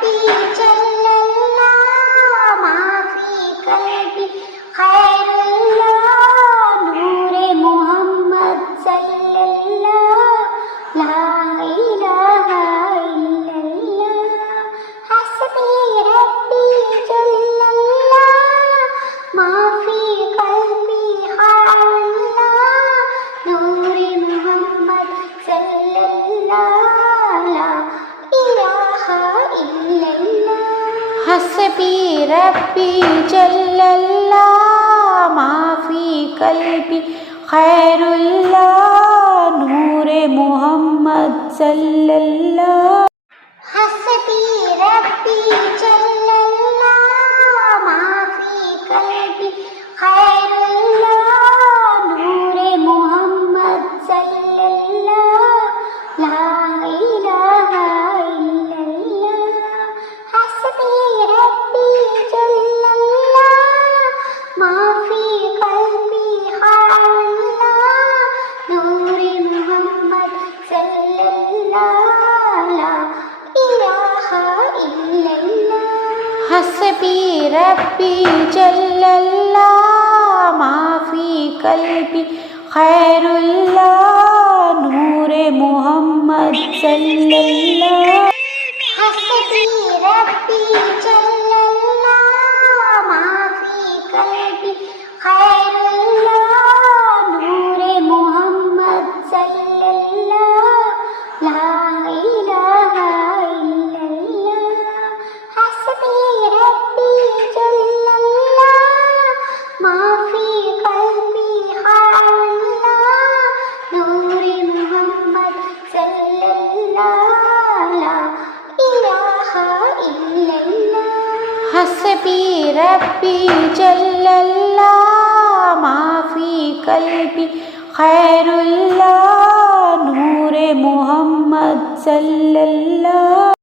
रब्बी जल्लल्लाह माफी कल्बी खैरुल्लाह नूरे मोहम्मद सल्लल्लाह ला इलाहा इल्लल्लाह हस्बी रब्बी जल्लल्लाह माफी कल्बी खैरुल्लाह नूरे मोहम्मद सल्लल्लाह ला इलाहा इल्लल्लाह हस्बी रब्बी जल्लल्लाह माफी कल्बी खैरुल्लाह नूरे मोहम्मद सल्लल्लाह हस्बी रब्बी जल्लल्लाह माफी कल्बी खैरुल्लाह नूरे मोहम्मद सल्लल्लाह ला इलाहा इल्लल्लाह हस्बी रब्बी जल्लल्लाह माफी कल्बी खैरुल्लाह नूरे मोहम्मद सल्लल्लाह ला इलाहा इल्लल्लाह हस्बी रब्बी जल्लल्लाह माफी कल्बी खैरुल्लाह नूरे मोहम्मद सल्लल्लाह हस्बी रब्बी जल्लल्लाह माफी कल्बी खैरुल्लाह नूरे मोहम्मद सल्लल्लाह ला इलाहा इल्लल्लाह हस्बी रब्बी जल्लल्लाह माफी कल्बी खैरुल्लाह नूरे मोहम्मद सल्लल्लाह ला इलाहा इल्लल्लाह हस्बी रब्बी जल्लल्लाह माफी कल्बी खैरुल्लाह नूरे मोहम्मद सल्लल्लाह